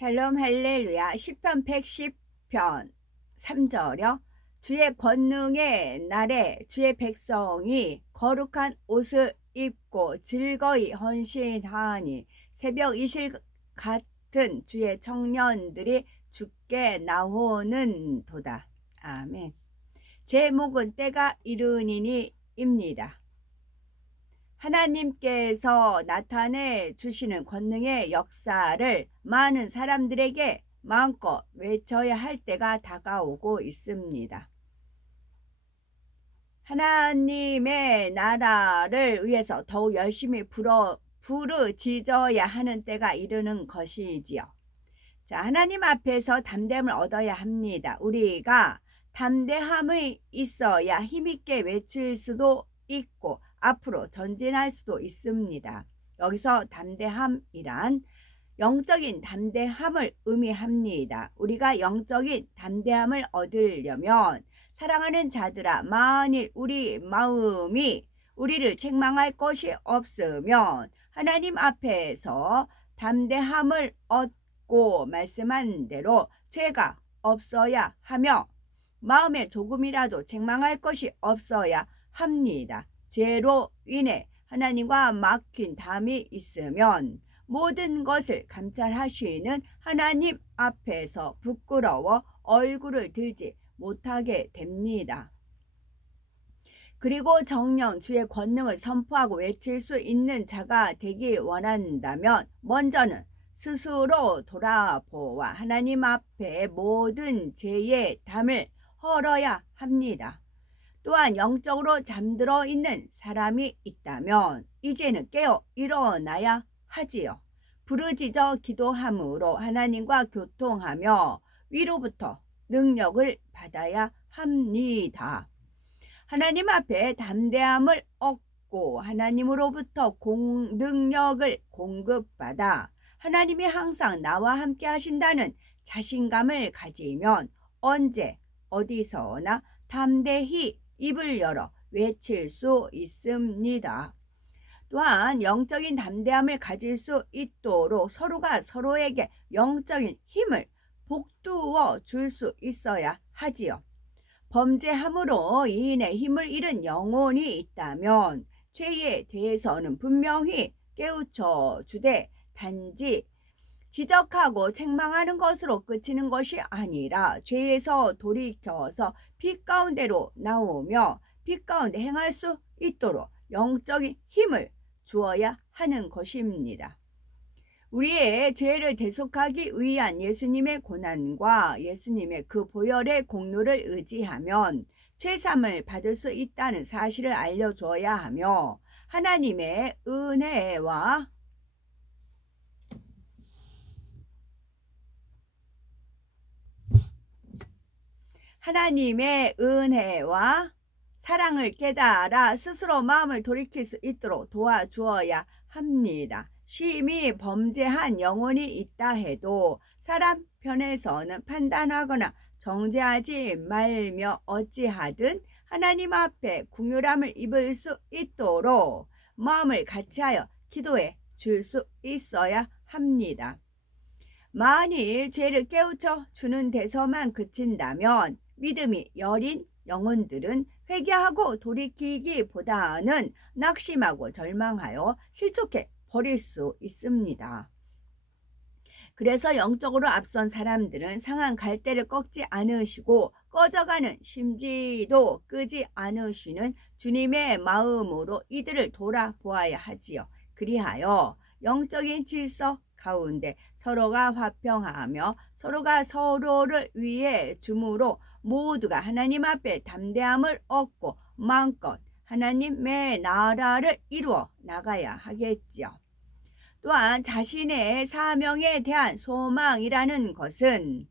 샬롬 할렐루야. 시편 110편 3절여. 주의 권능의 날에 주의 백성이 거룩한 옷을 입고 즐거이 헌신하니 새벽 이실 같은 주의 청년들이 주께 나오는 도다. 아멘. 제목은 때가 이르니니입니다. 하나님께서 나타내 주시는 권능의 역사를 많은 사람들에게 마음껏 외쳐야 할 때가 다가오고 있습니다. 하나님의 나라를 위해서 더욱 열심히 부르짖어야 하는 때가 이르는 것이지요. 자, 하나님 앞에서 담대함을 얻어야 합니다. 우리가 담대함이 있어야 힘있게 외칠 수도 있고 앞으로 전진할 수도 있습니다. 여기서 담대함이란 영적인 담대함을 의미합니다. 우리가 영적인 담대함을 얻으려면 사랑하는 자들아, 만일 우리 마음이 우리를 책망할 것이 없으면 하나님 앞에서 담대함을 얻고 말씀한 대로 죄가 없어야 하며 마음에 조금이라도 책망할 것이 없어야 합니다. 죄로 인해 하나님과 막힌 담이 있으면 모든 것을 감찰하시는 하나님 앞에서 부끄러워 얼굴을 들지 못하게 됩니다. 그리고 정녕 주의 권능을 선포하고 외칠 수 있는 자가 되기 원한다면 먼저는 스스로 돌아보아 하나님 앞에 모든 죄의 담을 헐어야 합니다. 또한 영적으로 잠들어 있는 사람이 있다면 이제는 깨어 일어나야 하지요. 부르짖어 기도함으로 하나님과 교통하며 위로부터 능력을 받아야 합니다. 하나님 앞에 담대함을 얻고 하나님으로부터 능력을 공급받아 하나님이 항상 나와 함께 하신다는 자신감을 가지면 언제 어디서나 담대히 입을 열어 외칠 수 있습니다. 또한 영적인 담대함을 가질 수 있도록 서로가 서로에게 영적인 힘을 북두어 줄 수 있어야 하지요. 범죄함으로 이인의 힘을 잃은 영혼이 있다면 죄에 대해서는 분명히 깨우쳐 주되 단지 지적하고 책망하는 것으로 그치는 것이 아니라 죄에서 돌이켜서 빛 가운데로 나오며 빛 가운데 행할 수 있도록 영적인 힘을 주어야 하는 것입니다. 우리의 죄를 대속하기 위한 예수님의 고난과 예수님의 그 보혈의 공로를 의지하면 죄삼을 받을 수 있다는 사실을 알려줘야 하며 하나님의 은혜와 사랑을 깨달아 스스로 마음을 돌이킬 수 있도록 도와주어야 합니다. 심히 범죄한 영혼이 있다 해도 사람 편에서는 판단하거나 정죄하지 말며 어찌하든 하나님 앞에 긍휼함을 입을 수 있도록 마음을 같이하여 기도해 줄 수 있어야 합니다. 만일 죄를 깨우쳐 주는 데서만 그친다면 믿음이 여린 영혼들은 회개하고 돌이키기보다는 낙심하고 절망하여 실족해 버릴 수 있습니다. 그래서 영적으로 앞선 사람들은 상한 갈대를 꺾지 않으시고 꺼져가는 심지도 끄지 않으시는 주님의 마음으로 이들을 돌아보아야 하지요. 그리하여 영적인 질서 가운데 서로가 화평하며 서로가 서로를 위해 줌으로 모두가 하나님 앞에 담대함을 얻고 마음껏 하나님의 나라를 이루어 나가야 하겠지요. 또한 자신의 사명에 대한 소망이라는 것은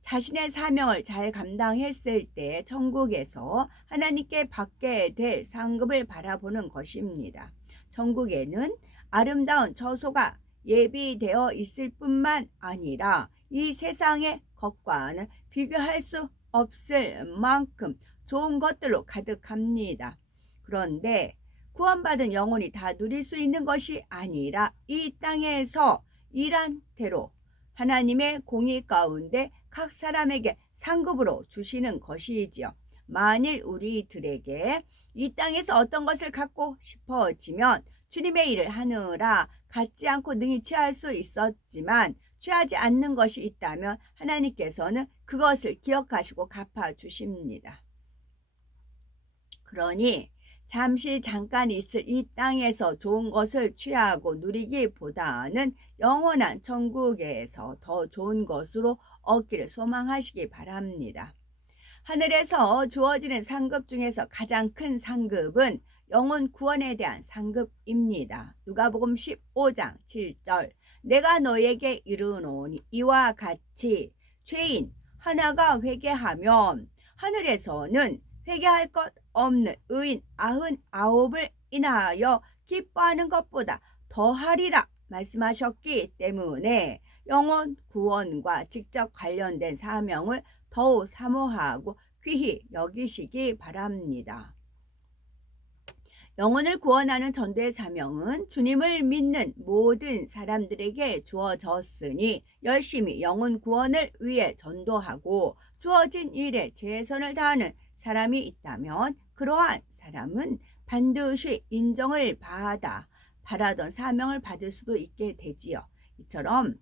자신의 사명을 잘 감당했을 때 천국에서 하나님께 받게 될 상급을 바라보는 것입니다. 천국에는 아름다운 처소가 예비되어 있을 뿐만 아니라 이 세상의 것과는 비교할 수 없을 만큼 좋은 것들로 가득합니다. 그런데 구원받은 영혼이 다 누릴 수 있는 것이 아니라 이 땅에서 일한 대로 하나님의 공의 가운데 각 사람에게 상급으로 주시는 것이지요. 만일 우리들에게 이 땅에서 어떤 것을 갖고 싶어지면 주님의 일을 하느라 갖지 않고 능히 취할 수 있었지만 취하지 않는 것이 있다면 하나님께서는 그것을 기억하시고 갚아주십니다. 그러니 잠시 잠깐 있을 이 땅에서 좋은 것을 취하고 누리기보다는 영원한 천국에서 더 좋은 것으로 얻기를 소망하시기 바랍니다. 하늘에서 주어지는 상급 중에서 가장 큰 상급은 영혼 구원에 대한 상급입니다. 누가복음 15장 7절 내가 너에게 이르노니 이와 같이 죄인 하나가 회개하면 하늘에서는 회개할 것 없는 의인 99을 인하여 기뻐하는 것보다 더하리라 말씀하셨기 때문에 영혼 구원과 직접 관련된 사명을 더욱 사모하고 귀히 여기시기 바랍니다. 영혼을 구원하는 전도의 사명은 주님을 믿는 모든 사람들에게 주어졌으니 열심히 영혼 구원을 위해 전도하고 주어진 일에 최선을 다하는 사람이 있다면 그러한 사람은 반드시 인정을 받아 바라던 사명을 받을 수도 있게 되지요. 이처럼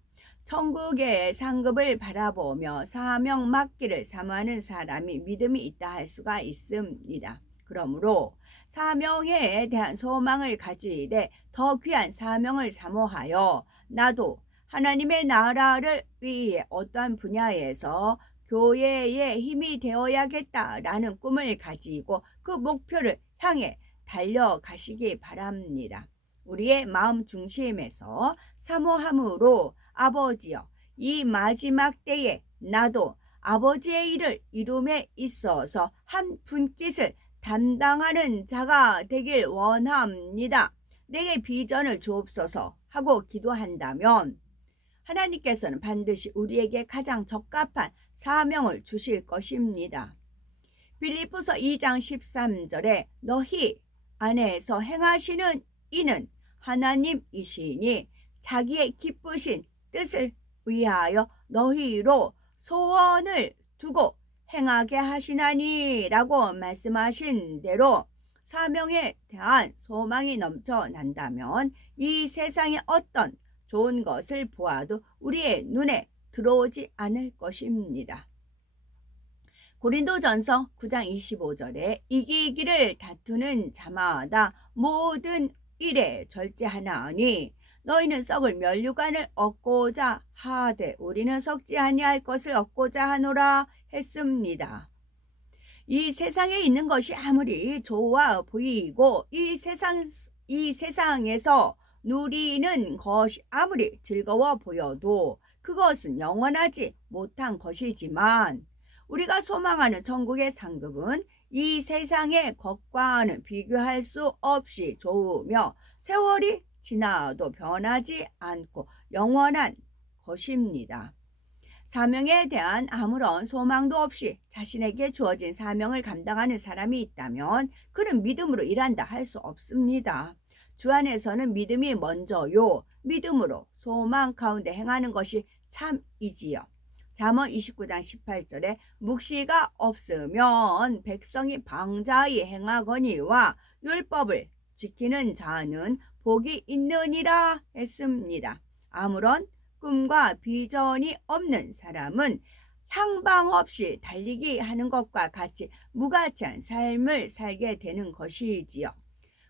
천국의 상급을 바라보며 사명 맡기를 사모하는 사람이 믿음이 있다 할 수가 있습니다. 그러므로 사명에 대한 소망을 가지되 더 귀한 사명을 사모하여 나도 하나님의 나라를 위해 어떠한 분야에서 교회의 힘이 되어야겠다라는 꿈을 가지고 그 목표를 향해 달려가시기 바랍니다. 우리의 마음 중심에서 사모함으로 아버지여 이 마지막 때에 나도 아버지의 일을 이룸에 있어서 한 분깃을 담당하는 자가 되길 원합니다. 내게 비전을 주옵소서 하고 기도한다면 하나님께서는 반드시 우리에게 가장 적합한 사명을 주실 것입니다. 빌립보서 2장 13절에 너희 안에서 행하시는 이는 하나님이시니 자기의 기쁘신 뜻을 위하여 너희로 소원을 두고 행하게 하시나니 라고 말씀하신 대로 사명에 대한 소망이 넘쳐난다면 이 세상의 어떤 좋은 것을 보아도 우리의 눈에 들어오지 않을 것입니다. 고린도전서 9장 25절에 이기기를 다투는 자마다 모든 일에 절제하나니 너희는 썩을 면류관을 얻고자 하되 우리는 썩지 아니할 것을 얻고자 하노라 했습니다. 이 세상에 있는 것이 아무리 좋아 보이고 이 세상에서 누리는 것이 아무리 즐거워 보여도 그것은 영원하지 못한 것이지만 우리가 소망하는 천국의 상급은 이 세상의 것과는 비교할 수 없이 좋으며 세월이 지나도 변하지 않고 영원한 것입니다. 사명에 대한 아무런 소망도 없이 자신에게 주어진 사명을 감당하는 사람이 있다면 그는 믿음으로 일한다 할 수 없습니다. 주 안에서는 믿음이 먼저요. 믿음으로 소망 가운데 행하는 것이 참이지요. 잠언 29장 18절에 묵시가 없으면 백성이 방자히 행하거니와 율법을 지키는 자는 복이 있느니라 했습니다. 아무런 꿈과 비전이 없는 사람은 향방 없이 달리기 하는 것과 같이 무가치한 삶을 살게 되는 것이지요.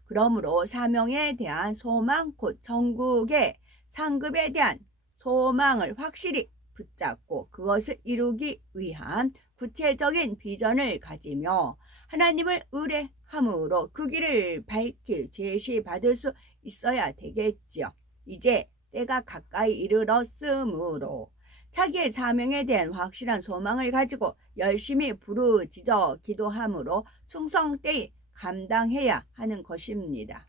그러므로 사명에 대한 소망 곧 천국의 상급에 대한 소망을 확실히 붙잡고 그것을 이루기 위한 구체적인 비전을 가지며 하나님을 의뢰함으로 그 길을 밝히 제시받을 수 있어야 되겠지요. 이제 때가 가까이 이르렀으므로 자기의 사명에 대한 확실한 소망을 가지고 열심히 부르짖어 기도함으로 충성되이 감당해야 하는 것입니다.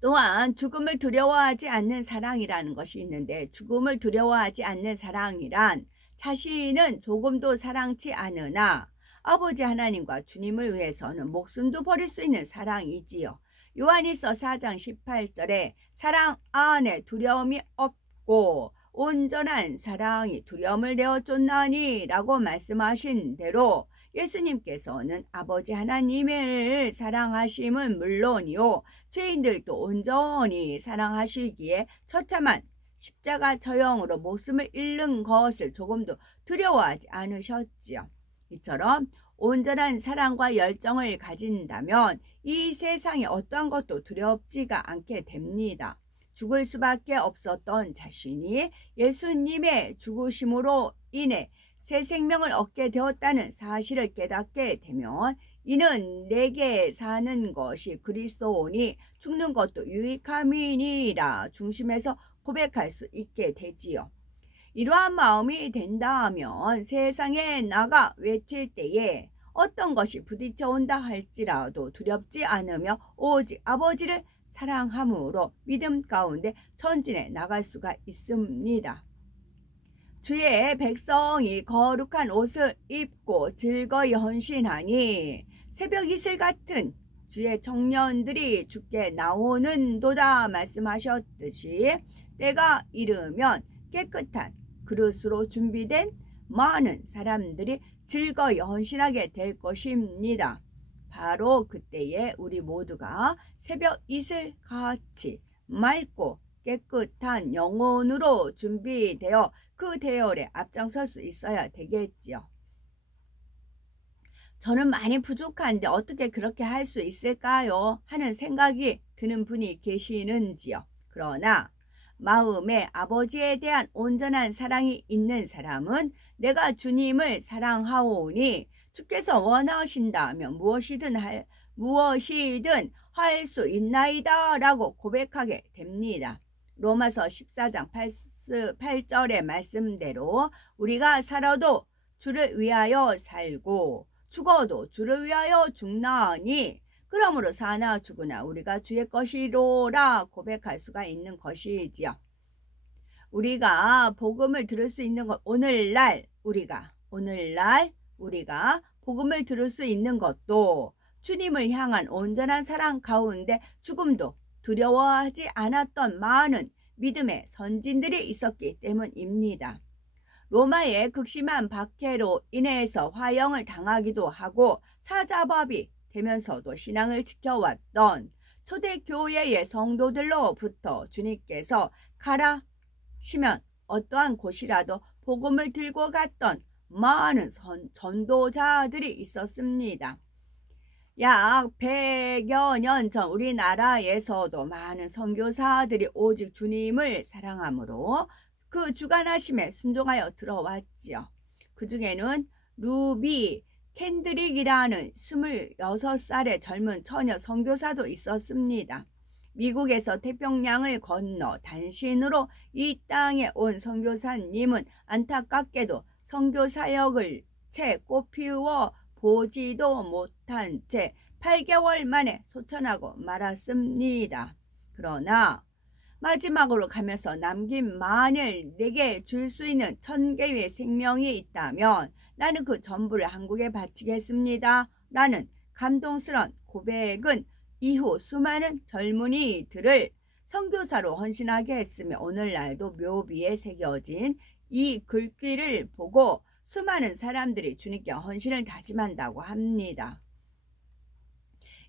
또한 죽음을 두려워하지 않는 사랑이라는 것이 있는데 죽음을 두려워하지 않는 사랑이란 자신은 조금도 사랑치 않으나 아버지 하나님과 주님을 위해서는 목숨도 버릴 수 있는 사랑이지요. 요한일서 4장 18절에 사랑 안에 두려움이 없고 온 온전한 사랑이 두려움을 내어 쫓나니 라고 말씀하신 대로 예수님께서는 아버지 하나님을 사랑하심은 물론이요 죄인들도 온전히 사랑하시기에 처참한 십자가 처형으로 목숨을 잃는 것을 조금도 두려워하지 않으셨지요. 이처럼 온전한 사랑과 열정을 가진다면 이 세상의 어떠한 것도 두렵지가 않게 됩니다. 죽을 수밖에 없었던 자신이 예수님의 죽으심으로 인해 새 생명을 얻게 되었다는 사실을 깨닫게 되면 이는 내게 사는 것이 그리스도오니 죽는 것도 유익함이니라 중심에서 고백할 수 있게 되지요. 이러한 마음이 된다면 세상에 나가 외칠 때에 어떤 것이 부딪혀 온다 할지라도 두렵지 않으며 오직 아버지를 사랑함으로 믿음 가운데 전진해 나갈 수가 있습니다. 주의 백성이 거룩한 옷을 입고 즐거이 헌신하니 새벽 이슬 같은 주의 청년들이 주께 나오는도다 말씀하셨듯이 때가 이르면 깨끗한 그릇으로 준비된 많은 사람들이 즐거이 헌신하게 될 것입니다. 바로 그때에 우리 모두가 새벽 이슬 같이 맑고 깨끗한 영혼으로 준비되어 그 대열에 앞장설 수 있어야 되겠지요. 저는 많이 부족한데 어떻게 그렇게 할 수 있을까요? 하는 생각이 드는 분이 계시는지요. 그러나 마음에 아버지에 대한 온전한 사랑이 있는 사람은 내가 주님을 사랑하오니 주께서 원하신다면 무엇이든 할 수 있나이다 라고 고백하게 됩니다. 로마서 14장 8절의 말씀대로 우리가 살아도 주를 위하여 살고 죽어도 주를 위하여 죽나니 그러므로 사나 죽으나 우리가 주의 것이로라 고백할 수가 있는 것이지요. 우리가 복음을 들을 수 있는 것 오늘날 우리가 복음을 들을 수 있는 것도 주님을 향한 온전한 사랑 가운데 죽음도 두려워하지 않았던 많은 믿음의 선진들이 있었기 때문입니다. 로마의 극심한 박해로 인해서 화형을 당하기도 하고 사자밥이 되면서도 신앙을 지켜왔던 초대교회의 성도들로부터 주님께서 가라 시면 어떠한 곳이라도 복음을 들고 갔던 많은 전도자들이 있었습니다. 약 100여 년 전 우리나라에서도 많은 선교사들이 오직 주님을 사랑함으로 그 주관하심에 순종하여 들어왔지요. 그 중에는 루비 캔드릭이라는 26살의 젊은 처녀 선교사도 있었습니다. 미국에서 태평양을 건너 단신으로 이 땅에 온 선교사님은 안타깝게도 선교사역을 채 꽃피워 보지도 못한 채 8개월 만에 소천하고 말았습니다. 그러나 마지막으로 가면서 남긴 만일 내게 줄 수 있는 1000개의 생명이 있다면 나는 그 전부를 한국에 바치겠습니다. 라는 감동스러운 고백은 이후 수많은 젊은이들을 선교사로 헌신하게 했으며 오늘날도 묘비에 새겨진 이 글귀를 보고 수많은 사람들이 주님께 헌신을 다짐한다고 합니다.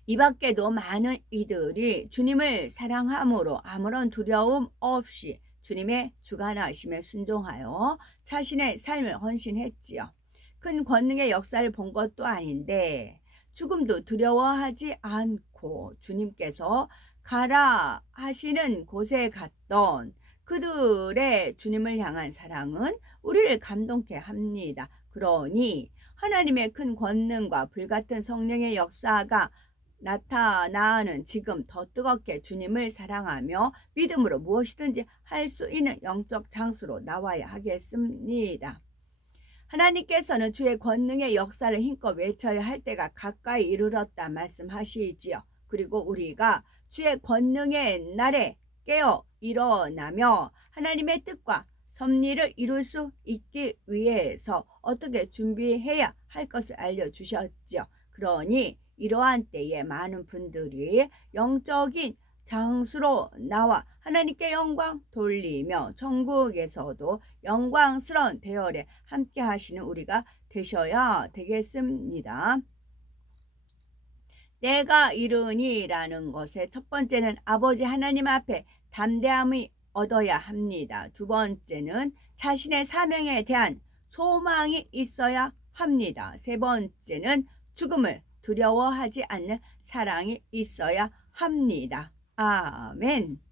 이 밖에도 많은 이들이 주님을 사랑함으로 아무런 두려움 없이 주님의 주관하심에 순종하여 자신의 삶을 헌신했지요. 큰 권능의 역사를 본 것도 아닌데 죽음도 두려워하지 않고 주님께서 가라 하시는 곳에 갔던 그들의 주님을 향한 사랑은 우리를 감동케 합니다. 그러니 하나님의 큰 권능과 불같은 성령의 역사가 나타나는 지금 더 뜨겁게 주님을 사랑하며 믿음으로 무엇이든지 할 수 있는 영적 장수로 나와야 하겠습니다. 하나님께서는 주의 권능의 역사를 힘껏 외쳐야 할 때가 가까이 이르렀다 말씀하시지요. 그리고 우리가 주의 권능의 날에 깨어 일어나며 하나님의 뜻과 섭리를 이룰 수 있기 위해서 어떻게 준비해야 할 것을 알려주셨죠. 그러니 이러한 때에 많은 분들이 영적인 장수로 나와 하나님께 영광 돌리며 천국에서도 영광스러운 대열에 함께 하시는 우리가 되셔야 되겠습니다. 내가 이르니라는 것의 첫 번째는 아버지 하나님 앞에 담대함이 얻어야 합니다. 두 번째는 자신의 사명에 대한 소망이 있어야 합니다. 세 번째는 죽음을 두려워하지 않는 사랑이 있어야 합니다. 아멘.